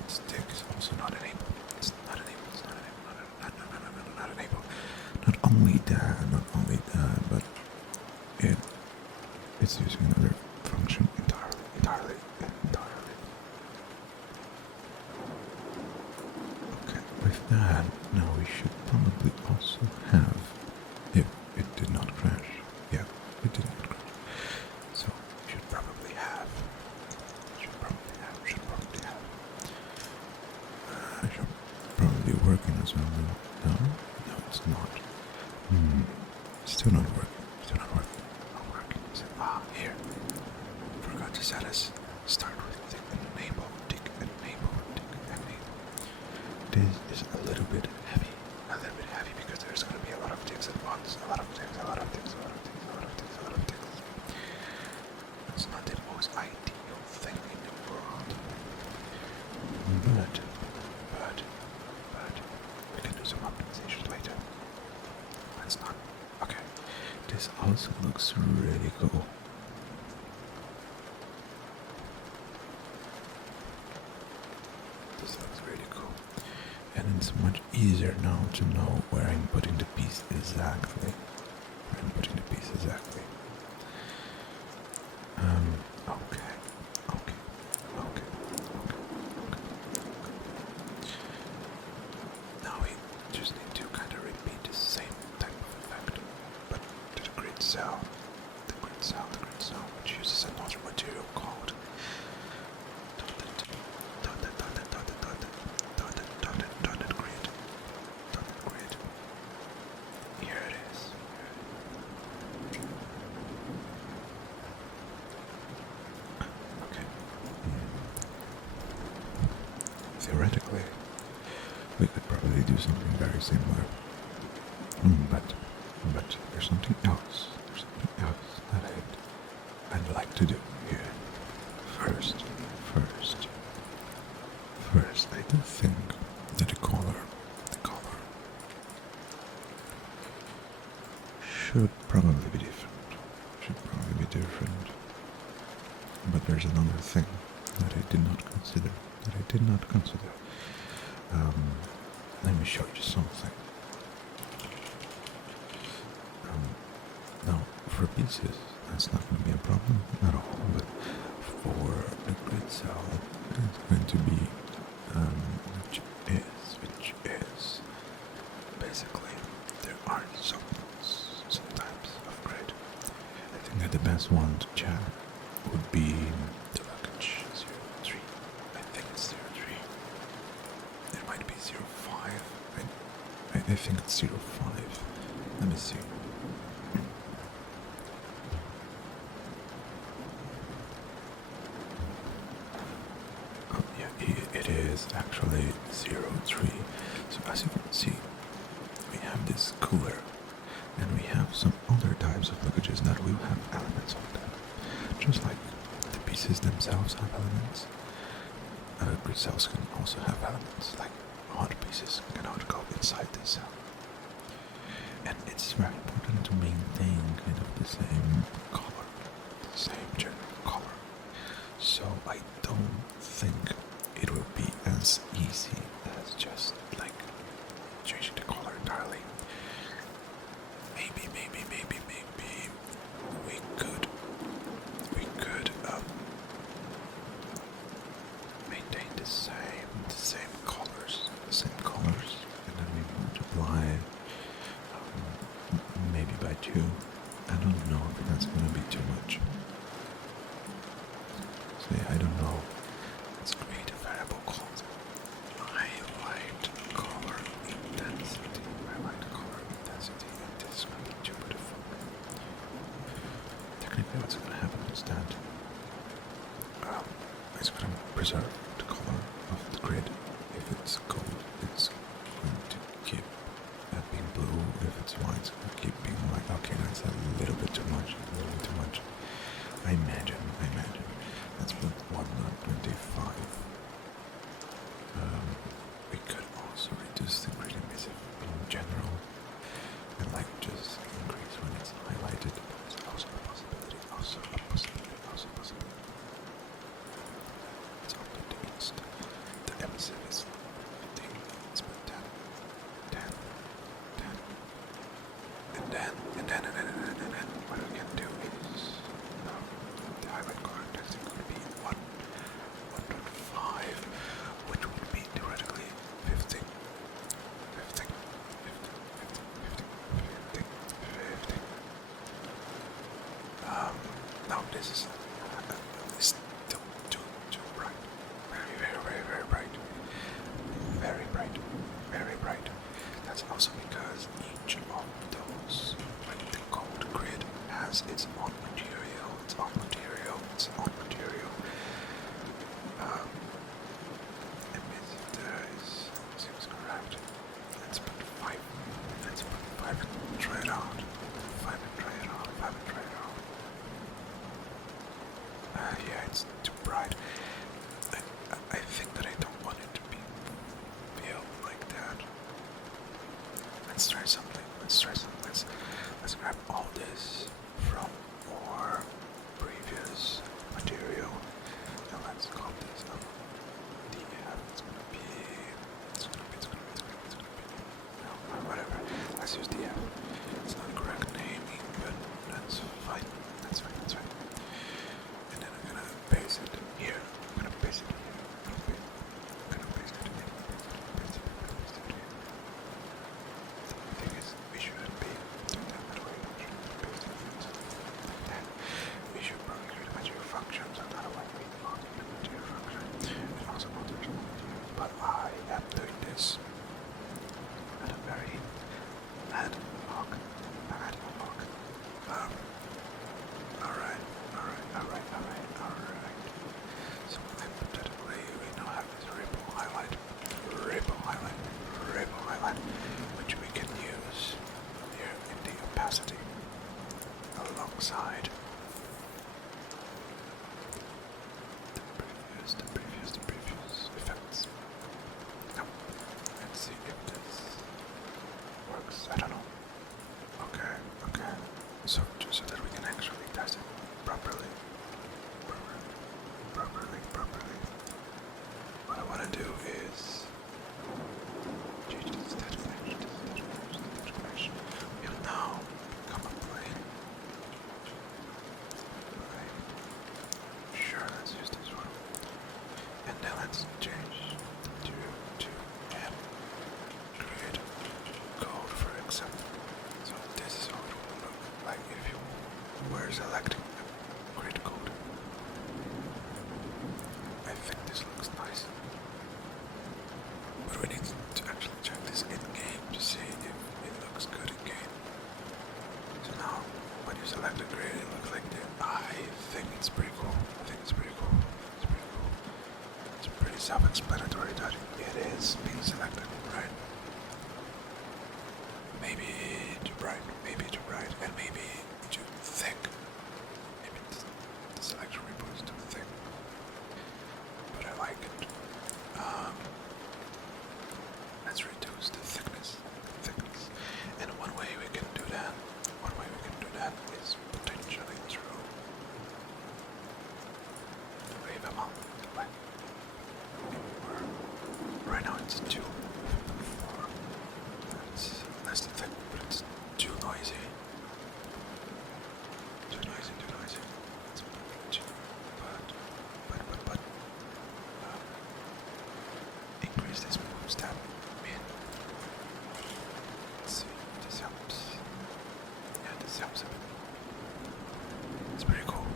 its tick is also not enabled. It's not enabled. Not only that, but it's using another function entirely. Okay, with that, now we should probably also have, if it did not crash, so should probably have, I should probably working as well now. No, no, it's not. Hmm. Still not working. Still not working. Not working. Here. Forgot to set us. Start with tick enable, tick enable, tick enable. This is a little bit heavy. A little bit heavy because there's gonna be a lot of ticks at once. A lot of ticks, a lot of ticks, a lot of ticks, a lot of ticks, a lot of ticks. It's not the most ideal thing in the world. But we can do some optimizations later. Let's not. Okay. This also looks really cool. This looks really cool. And it's much easier now to know where I'm putting the piece exactly. Where I'm putting the piece exactly. Okay. Now we just need to kind of repeat the same type of effect, but to the grid cell. The grid cell, which uses another material called dotted grid. Here it is. Okay. Theoretically, we could probably do something very similar. But there's something else. There's something else that I'd like to do here. First, I do think that the color should probably be different. But there's another thing that I did not consider. Let me show you something. Now, for pieces, that's not going to be a problem at all, but for the grid cell, it's going to be, which is, basically, there are some types of grid. I think that the best one to check would be the luggage 03. I think it's 03. There might be 05. I think it's 05. Let me see. Oh yeah, it is actually 03. So as you can see, we have this cooler, and we have some other types of luggages that will have elements on them. Just like the pieces themselves have elements, grid cells can also have elements, like hard pieces cannot go inside this cell. And it's very important to maintain kind of the same color, the same general color. So I don't think it will be as easy as just like changing the color entirely. Maybe we could maintain the same colors, and then we multiply maybe by 2. I don't know if that's gonna be let's try something. Let's grab all this from our previous material and let's call this up. It's gonna be no, whatever. Let's use DF. It's not correct naming, but that's fine. That's fine. And then I'm gonna paste it here. I'm gonna paste it here. The thing is, we shouldn't be doing that much way. We should probably create a material function, so not a white weight on the material function. And also on the material. But I am doing this at a very ad hoc. Alright. So hypothetically, we now have this ripple highlight, which we can use here in the opacity alongside the previous effects. Now, let's see if this works. I don't know. Okay. So just so that we can actually test it properly. What I want to do is change this definition. We have now become a plane. Sure, let's use this one. And then let's change the material to M. Create code for example. So this is how it will look like if you were selecting a create code. I think this looks nice. But we need to actually check this in game to see if it looks good in game. So now, when you select a grid, it looks like this. I think it's pretty cool. It's pretty self-explanatory that it is being selected, right? Maybe too bright, and maybe too thick. Maybe the selection report is too thick. But I like it. Let's reduce the thickness. And one way we can do that is potentially through the wave amount. Like, right now it's 2. That's less than thick, but it's too noisy. Increase this move step. Let's see, this helps. Yeah, this helps a bit. It's pretty cool.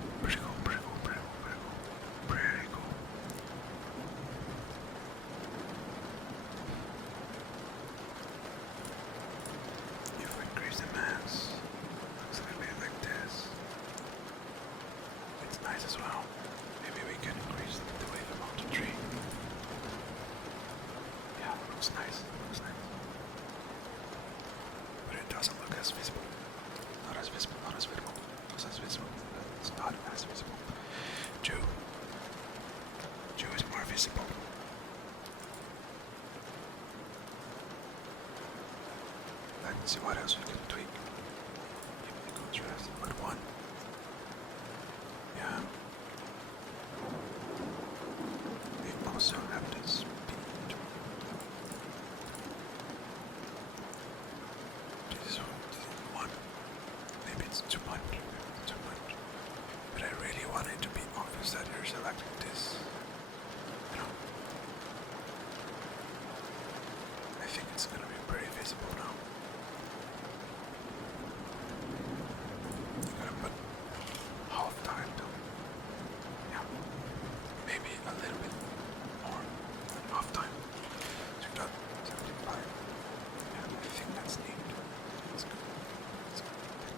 If we increase the mass, looks a bit like this. It's nice as well. Maybe we can increase the wave amount to 3. Yeah, looks nice. But it doesn't look as visible. Not as visible. It's not as visible. 2 is more visible. Let's see what else we can tweak. Maybe the contrast, but 1. Yeah. We also have this speed. This is 1. Maybe it's too much. But I really want it to be obvious that you're selecting this. You know? I think it's gonna be pretty visible now. I'm gonna put half time though. Yeah. Maybe a little bit more than half time. So we got 75. Yeah, I think that's neat. That's good.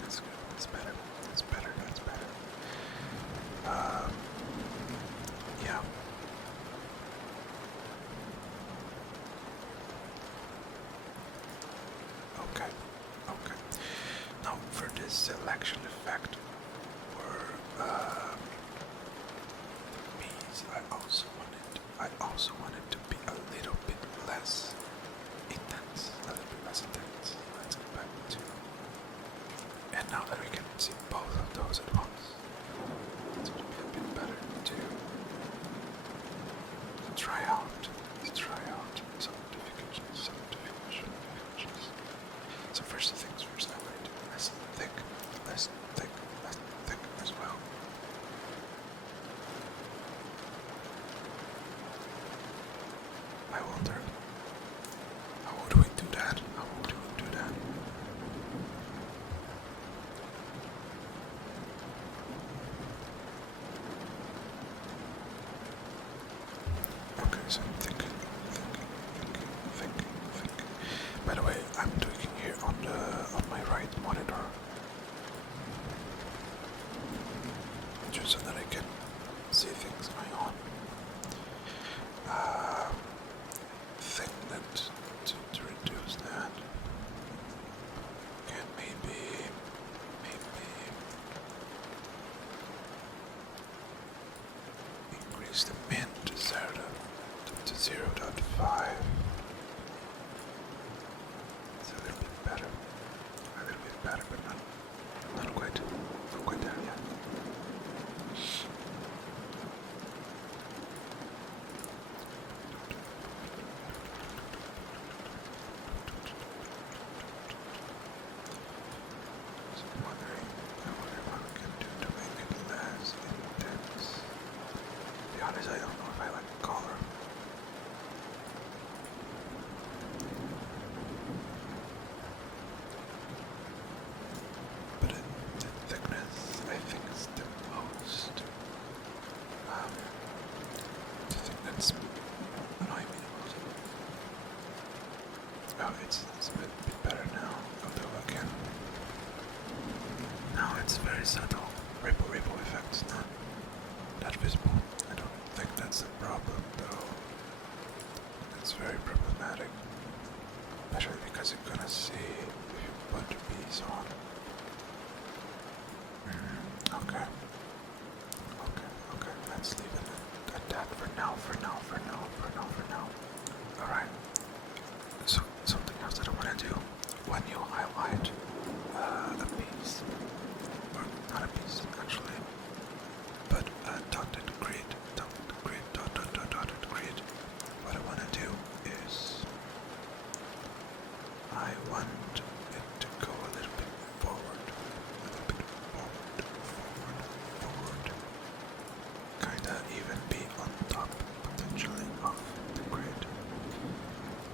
That's better. Yeah. Okay. Now for this selection effect for bees, I also want it to be a little bit less intense. Oh, it's a bit better now. Although again, now it's very subtle. Ripple effects not that visible. I don't think that's a problem though. It's very problematic, especially because you're gonna see if you put the piece on. Okay. Okay. Let's leave it at that for now. Alright. So something else that I want to do when you highlight a piece, or not a piece actually, but a dotted grid, dot, what I want to do is I want it to go a little bit forward, kinda even be on top potentially of the grid,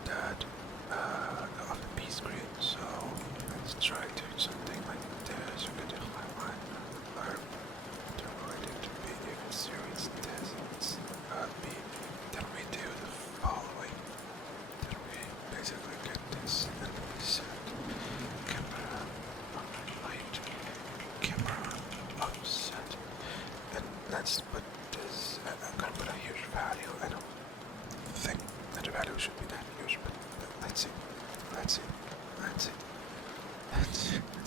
that of the piece grid. So let's try doing something like this. We're going to highlight or to avoid it to be even serious this be. Then we do the following. Then we basically get this and we set camera light, camera offset, and let's put this. I'm gonna put a huge value. I don't think that the value should be that huge, but let's see. Let's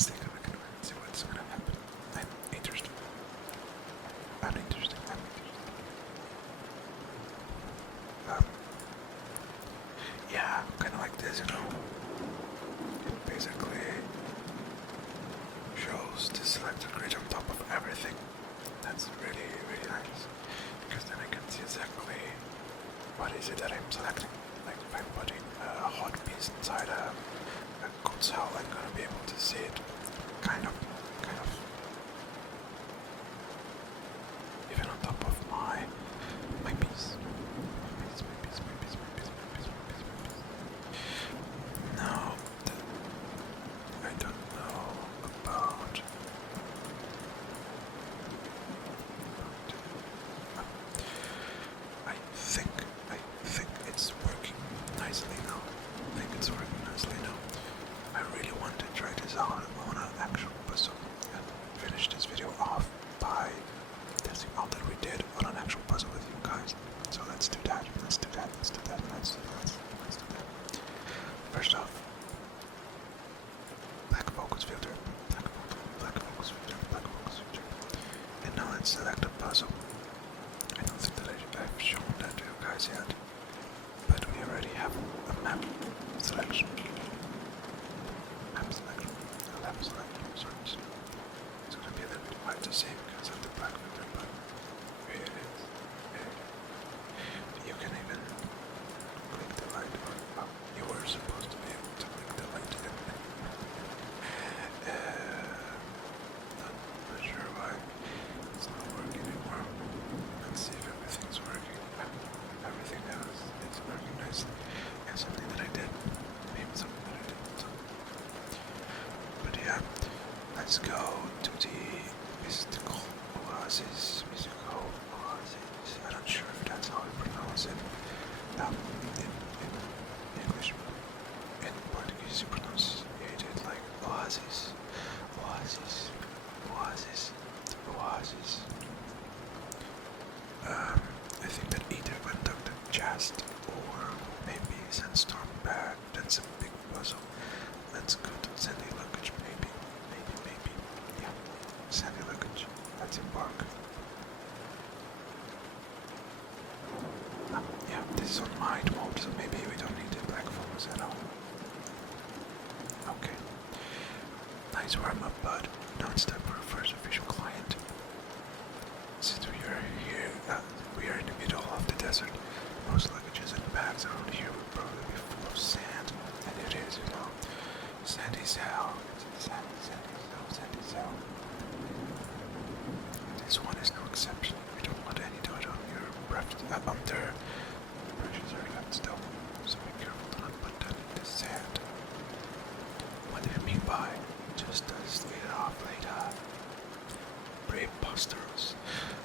take a look at it and see what's gonna happen. I'm interested. Yeah, kinda like this, you know. It basically shows the selected grid on top of everything. That's really nice. Because then I can see exactly what is it that I'm selecting. Like if I'm putting a hot piece inside a good cell, I'm gonna be able to see it kind of even on top of my piece. Now I don't know about I think it's working nicely now. I really want to try this out on an actual puzzle and finish this video off by testing out that we did on an actual puzzle with you guys. So let's do that. First off, black focus filter. And now let's select a puzzle. I don't think that I've shown that to you guys yet, but we already have a map selection. Sorry. It's gonna be a little bit hard to see because of the black filter, but here it is. You can even click the light, or you were supposed to be able to click the light. Not sure why it's not working anymore. Let's see if everything's working. Everything else is working nicely. And something that I did. Maybe something that I didn't. But yeah, let's go to the mystical oasis. I'm not sure if that's how you pronounce it. In English, in Portuguese, you pronounce it like oasis. I think that either conducted chest or maybe sandstorm bag. That's a big puzzle. Let's go to sandy luggage, maybe. Yeah, sandy luggage. Let's embark. Yeah, this is on mild mode, so maybe we don't need the black focus at all. Okay. Nice warm up, bud. Now it's time for our first official client. Since we are here, we are in the middle of the desert. Most luggages and bags around here would probably be full of sand, and it is, you know. Sandy cell. This one is no exception. We don't want any dirt on your breath under. Brushes are left still, so be careful to not put that in the sand. What do you mean by just dust it off later? Preposterous.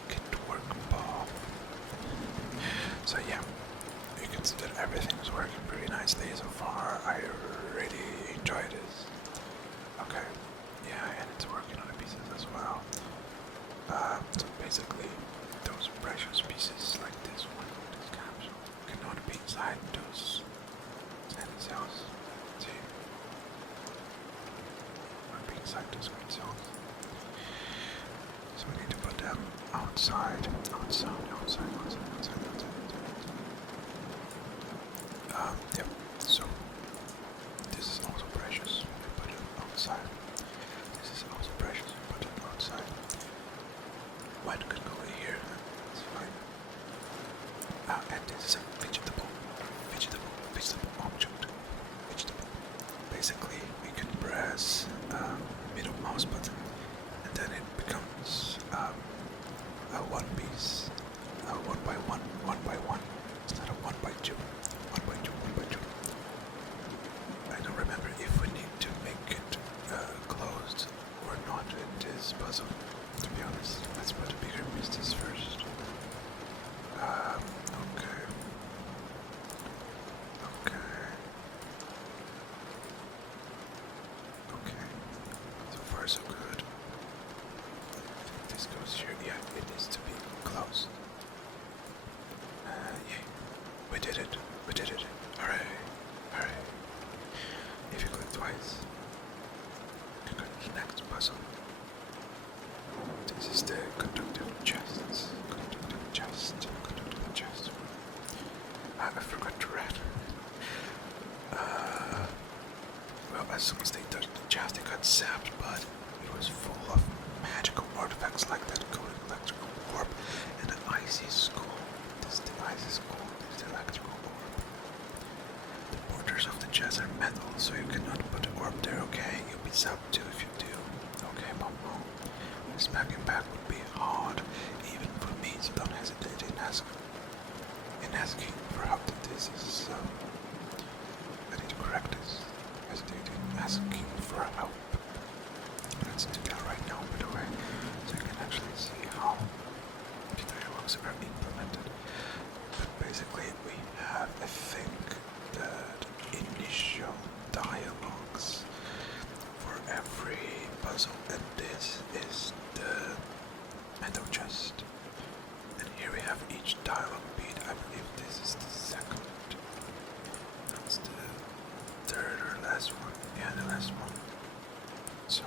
Get to work, Paul. So yeah, you can see that everything is working pretty nicely so far. far. I really enjoy this. Okay, yeah, and it's working on the pieces as well. So basically, those precious pieces like this one, this capsule, cannot be inside those sandy cells. See? Not be inside those green cells. So we need to put them outside. Yep, so this is also precious. We put it outside. This is also precious. We put it outside. White could go here. That's fine. And this is a vegetable object. Vegetable. Basically, we can press middle mouse button, and then it becomes a one piece, one by one. It's not a one by two. I don't remember if we need to make it closed or not in this puzzle, to be honest. Let's put the bigger pieces first. Okay. So far so good. I think this goes here. Yeah, it needs to be closed. Yeah. We did it. Hooray. If you click twice, you go to the next puzzle. This is the conductive chests. I forgot to read. Well, as soon as they touched the chest, they got zapped, but it was full of magical artifacts like that golden electrical orb and an icy skull. This is the icy skull, this is the electrical orb. The borders of the chest are metal, so you cannot put the orb there, okay? You'll be zapped too if you do. Okay, Pomo. This packing pack would be hard, even for me, so don't hesitate in asking for help. This is, I need to correct this. Hesitate in asking for help. Let's do that right now, by the way, so you can actually see how the dialogues are implemented. But basically, we have, I think, that initial dialogues for every puzzle, and this is the metal chest. And here we have each dialogue beat. I believe this is the second. That's the third or last one. Yeah, the last one. So,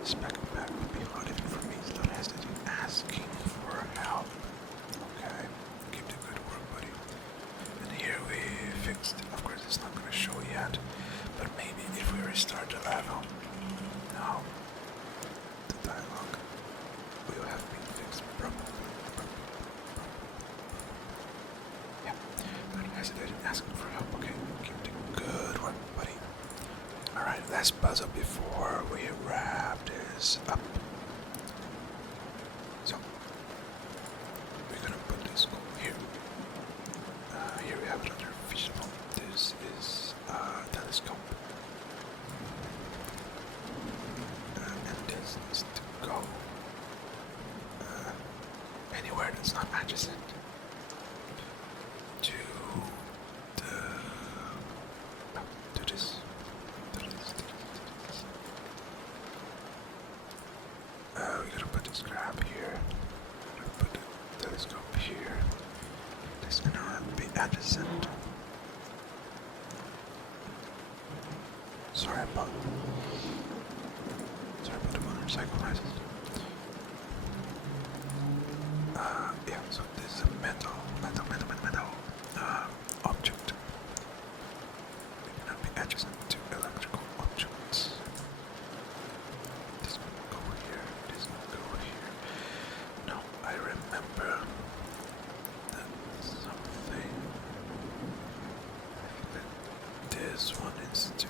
this packing pack would be hard even for me, so don't hesitate in asking for help. Okay, keep the good work, buddy. And here we fixed, of course it's not going to show yet, but maybe if we restart the level, now the dialogue will have been fixed probably. Yeah, don't hesitate in asking for help, okay? Keep the good work, buddy. Alright, last puzzle before we wrap this up. So, we're gonna put this here. Here we have another visual. This is a telescope. And this needs to go anywhere that's not adjacent to this. We're gonna put this grab here. We're gonna put the telescope here. This gonna be adjacent. Sorry about the motorcycle noises. Yeah, so this is a metal object. It cannot be adjacent to electrical objects. This can go here, this can go here. No, I remember that something. I think that this one is to